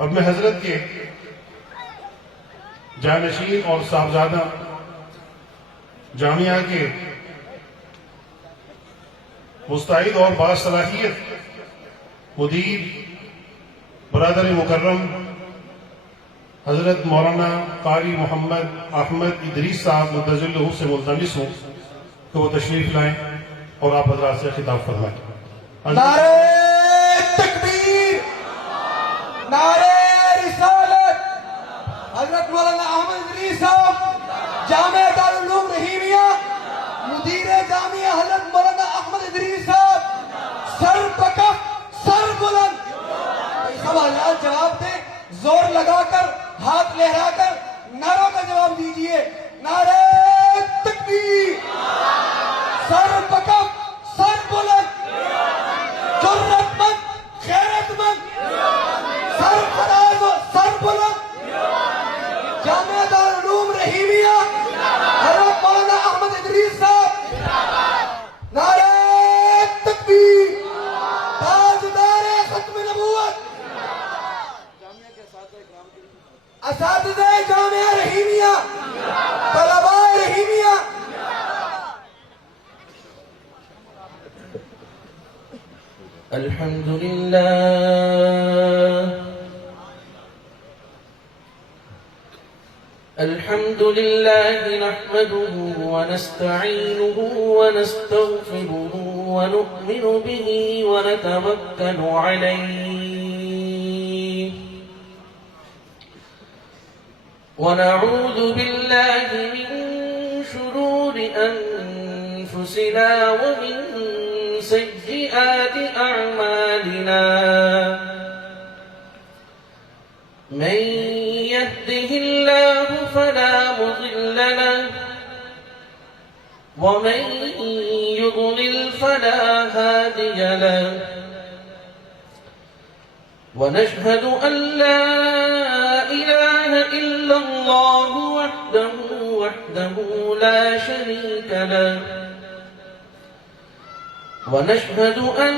اب میں حضرت کے جانشین اور صاحبزادہ جامعہ کے مستعد اور باصلاحیت مدیر برادر مکرم حضرت مولانا قاری محمد احمد ادریس صاحب مدظر اللہ سے ملتمس ہوں کہ وہ تشریف لائیں اور آپ حضرات سے خطاب فرمائیں۔ نعرہ تکبیر، نعرہ رسالت۔ حضرت مولانا احمد ادریس صاحب جامعہ دارالعلوم رحیمیہ، مدیر جامعہ حضرت مولانا احمد ادریس صاحب، سر پکف سر بلند۔ سوالات جواب دیں، زور لگا کر، ہاتھ لہرا کر نعروں کا جواب دیجئے۔ نعرہ تکبیر، سر پکف سر بلند، جرت مند غیرت مند، سر فراز و سر بلند، جامعہ دارالعلوم رحیمیہ حضرت مولانا احمد ادریس صاحب، نعرہ تکبیر، تاجدار ختم نبوت، اساتذہ جامعہ رحیمیہ، طلباء رحیمیہ۔ الحمد لله نحمده ونستعينه ونستغفره ونؤمن به ونتوكل عليه ونعوذ بالله من شرور أنفسنا ومن سيئات أعمالنا، من يهده الله فلا مضل له ومن يضلل فلا هادي له، ونشهد أن لا إله إلا الله وحده لا شريك له، ونشهد أن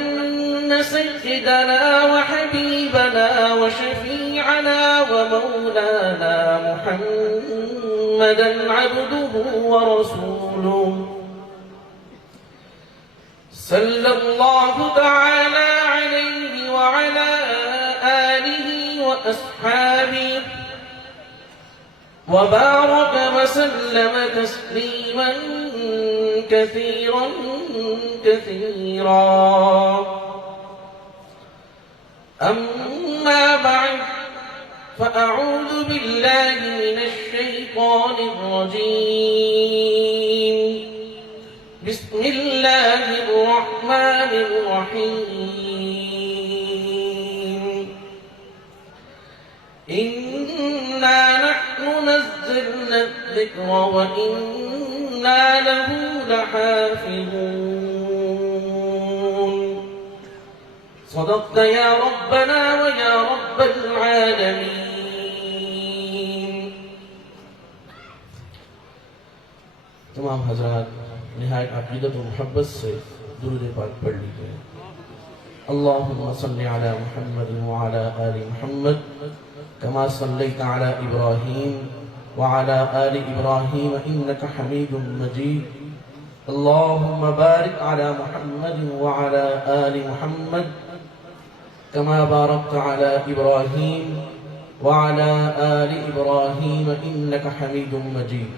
سيدنا وحبيبنا وشفيعنا ومولانا محمدا عبده ورسوله، صلى الله تعالى عليه وعلى آله وأصحابه وبارك وسلم تسليما كثيرا كثيرا. أما بعد، فأعوذ بالله من الشيطان الرجيم. بسم الله الرحمن الرحيم. إنا نحن نزلنا الذكر وإنا له لحافظون. صدقت يا ربنا ويا رب العالمين. تمام حضرات نہایت عقیدت و محبت سے درود پاک پڑھ لیجیے. اللهم صل على محمد وعلى آل محمد كما صليت على إبراهيم وعلى آل إبراهيم إنك حميد مجيد. اللهم بارك على محمد وعلى آل محمد كما باركت على إبراهيم وعلى آل إبراهيم إنك حميد مجيد.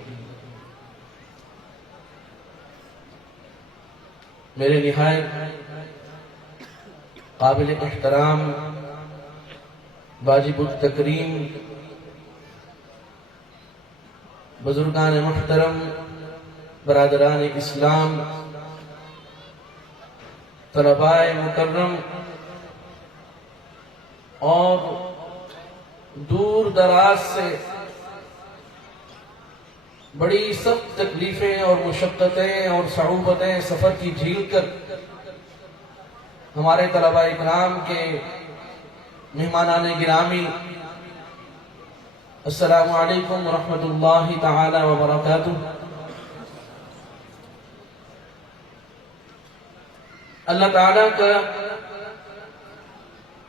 میرے نہایت قابل احترام واجب التکریم بزرگان محترم، برادران اسلام، طلباء مکرم اور دور دراز سے بڑی سخت تکلیفیں اور مشقتیں اور صعوبتیں سفر کی جھیل کر ہمارے طلباء اکرام کے مہمانان گرامی، السلام علیکم ورحمۃ اللہ تعالی وبرکاتہ. اللہ تعالیٰ کا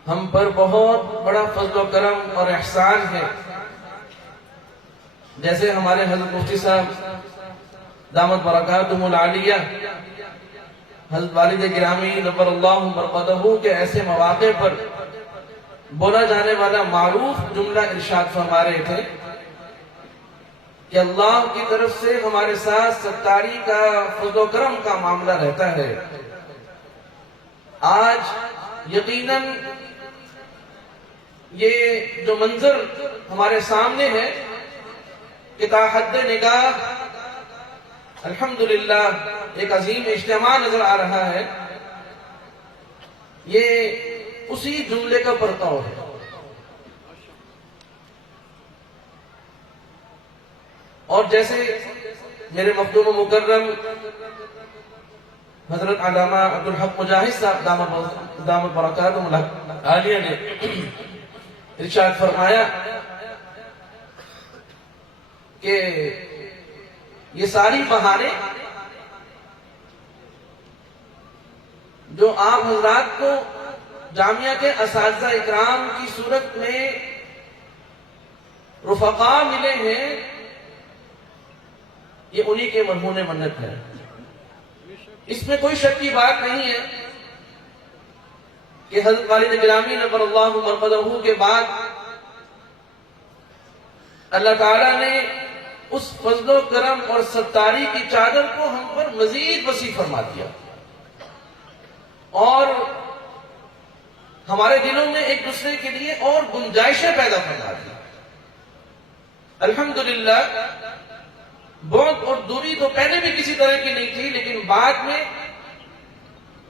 ہم پر بہت بڑا فضل و کرم اور احسان ہے. جیسے ہمارے حضرت مفتی صاحب دامت برکاتہم العالیہ، حضرت والد گرامی نور اللہ مرقدہ کے ایسے مواقع پر بولا جانے والا معروف جملہ ارشاد فرما رہے تھے کہ اللہ کی طرف سے ہمارے ساتھ ستاری کا فضل و کرم کا معاملہ رہتا ہے. آج یقیناً یہ جو منظر ہمارے سامنے ہے کہ تا حد نگاہ الحمدللہ ایک عظیم اجتماع نظر آ رہا ہے، یہ اسی جملے کا پرتاؤ ہے. اور جیسے میرے مخدوم و مکرم حضرت علامہ عبدالحق مجاہد صاحب دامت برکاتہم العالیہ نے ارشاد فرمایا کہ یہ ساری بہانے جو آپ حضرات کو جامعہ کے اساتذہ اکرام کی صورت میں رفقا ملے ہیں، یہ انہی کے مرہون منت ہے. اس میں کوئی شک کی بات نہیں ہے کہ حضرت والد گرامی نور اللہ مرقدہ کے بعد اللہ تعالیٰ نے اس فضل و کرم اور ستاری کی چادر کو ہم پر مزید وسیع فرما دیا اور ہمارے دلوں میں ایک دوسرے کے لیے اور گنجائشیں پیدا فرما دی. الحمدللہ بعد اور دوری تو پہلے بھی کسی طرح کی نہیں تھی، لیکن بعد میں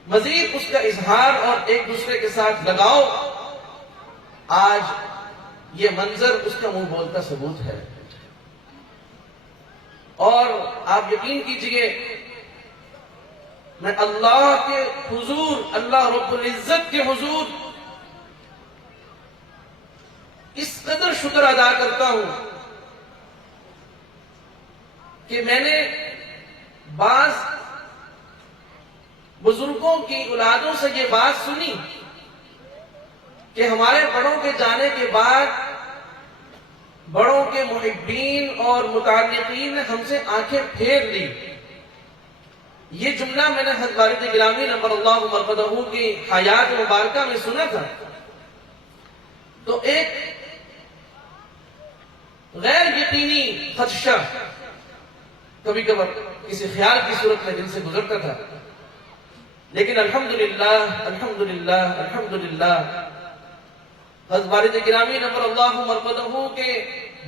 مزید اس کا اظہار اور ایک دوسرے کے ساتھ لگاؤ، آج یہ منظر اس کا منہ بولتا ثبوت ہے. اور آپ یقین کیجئے میں اللہ کے حضور، اللہ رب العزت کے حضور اس قدر شکر ادا کرتا ہوں کہ میں نے بعض بزرگوں کی اولادوں سے یہ بات سنی کہ ہمارے بڑوں کے جانے کے بعد بڑوں کے محبین اور متعلقین نے ہم سے آنکھیں پھیر لی. یہ جملہ میں نے حضرت والد گرامی نور اللہ مرقدہ کی حیات مبارکہ میں سنا تھا، تو ایک غیر یقینی خدشہ کبھی کبھار کسی خیال کی صورت میں دل سے گزرتا تھا، لیکن الحمدللہ الحمدللہ الحمدللہ حضرت والد گرامی نور اللہ مرقدہ کے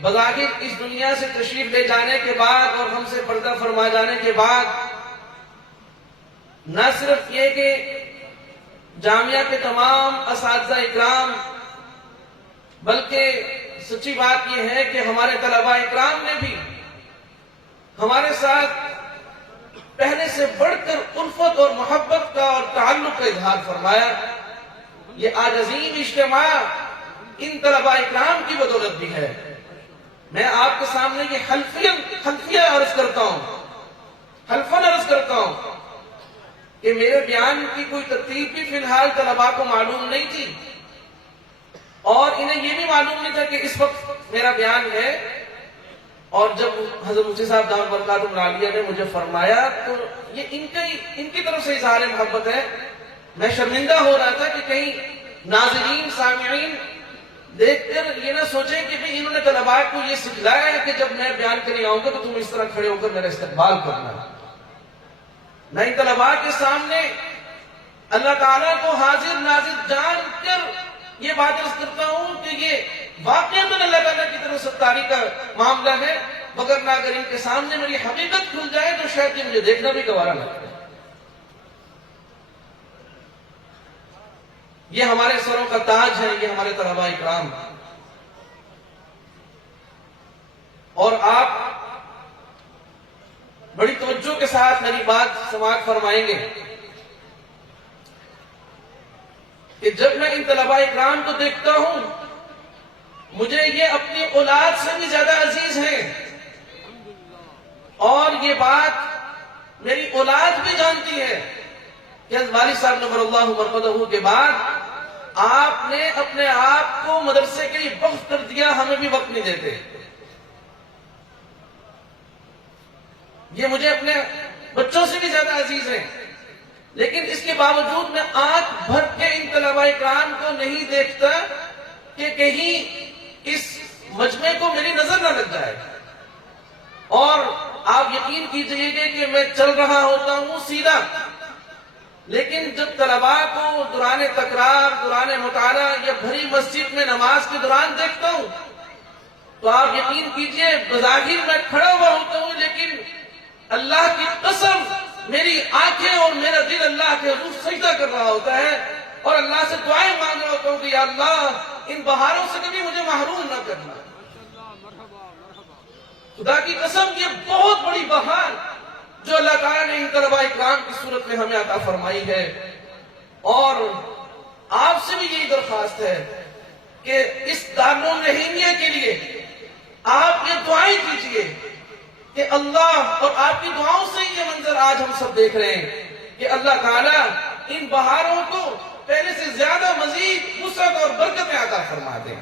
بظاہر اس دنیا سے تشریف لے جانے کے بعد اور ہم سے پردہ فرما جانے کے بعد نہ صرف یہ کہ جامعہ کے تمام اساتذہ اکرام، بلکہ سچی بات یہ ہے کہ ہمارے طلباء اکرام نے بھی ہمارے ساتھ پہلے سے بڑھ کر الفت اور محبت کا اور تعلق کا اظہار فرمایا. یہ آج عظیم اجتماع ان طلباء اکرام کی بدولت بھی ہے. میں آپ کے سامنے یہ حلفیہ عرض کرتا ہوں، حلفاً عرض کرتا ہوں کہ میرے بیان کی کوئی ترتیب بھی فی الحال طلباء کو معلوم نہیں تھی، اور انہیں یہ بھی معلوم نہیں تھا کہ اس وقت میرا بیان ہے. اور جب حضرت مفتی صاحب دامت برکاتہم العالیہ نے مجھے فرمایا تو یہ ان کی طرف سے اظہار محبت ہے. میں شرمندہ ہو رہا تھا کہ کہیں ناظرین سامعین دیکھ کر یہ نہ سوچیں کہ انہوں نے طلباء کو یہ سکھلایا ہے کہ جب میں بیان کرنے آؤں گا تو تم اس طرح کھڑے ہو کر میرا استقبال کرنا. نئی طلباء کے سامنے اللہ تعالیٰ کو حاضر ناظر جان کر یہ بات عرض کرتا ہوں کہ یہ واقعاً اللہ تعالیٰ کی طرف ستاری کا معاملہ ہے، مگر نہ اگر ان کے سامنے میری حقیقت کھل جائے تو شاید یہ مجھے دیکھنا بھی گوارا نہ کرے. یہ ہمارے سروں کا تاج ہے، یہ ہمارے طلباء اکرام، اور آپ بڑی توجہ کے ساتھ میری بات سماعت فرمائیں گے کہ جب میں ان طلباء اکرام کو دیکھتا ہوں مجھے یہ اپنی اولاد سے بھی زیادہ عزیز ہیں، اور یہ بات میری اولاد بھی جانتی ہے کہ حضرت والد صاحب نور اللہ مرقدہ کے بعد آپ نے اپنے آپ کو مدرسے کے لیے وقف کر دیا، ہمیں بھی وقت نہیں دیتے. یہ مجھے اپنے بچوں سے بھی زیادہ عزیز ہیں، لیکن اس کے باوجود میں آنکھ بھر کے ان طلباء کرام کو نہیں دیکھتا کہ کہیں اس مجمع کو میری نظر نہ لگ جائے. اور آپ یقین کیجئے گے کہ میں چل رہا ہوتا ہوں سیدھا، لیکن جب طلباء کو دوران تکرار، دوران مطالعہ یا بھری مسجد میں نماز کے دوران دیکھتا ہوں تو آپ یقین کیجئے بظاہر میں کھڑا ہوا ہوتا ہوں، لیکن اللہ کی قسم میری آنکھیں اور میرا دل اللہ کے حضور سجدہ کر رہا ہوتا ہے اور اللہ سے دعائیں مانگ رہا ہوتا ہوں کہ یا اللہ ان بہاروں سے کبھی مجھے محروم نہ کرنا. خدا کی قسم یہ بہت بڑی بہار جو اللہ تعالیٰ نے ان طلباء اکرام کی صورت میں ہمیں عطا فرمائی ہے. اور آپ سے بھی یہی درخواست ہے کہ اس دارالعلوم رحیمیہ کے لیے آپ یہ دعائیں کیجئے کہ اللہ، اور آپ کی دعاؤں سے یہ منظر آج ہم سب دیکھ رہے ہیں کہ اللہ تعالیٰ ان بہاروں کو پہلے سے زیادہ مزید وسعت اور برکتیں عطا فرما دیں.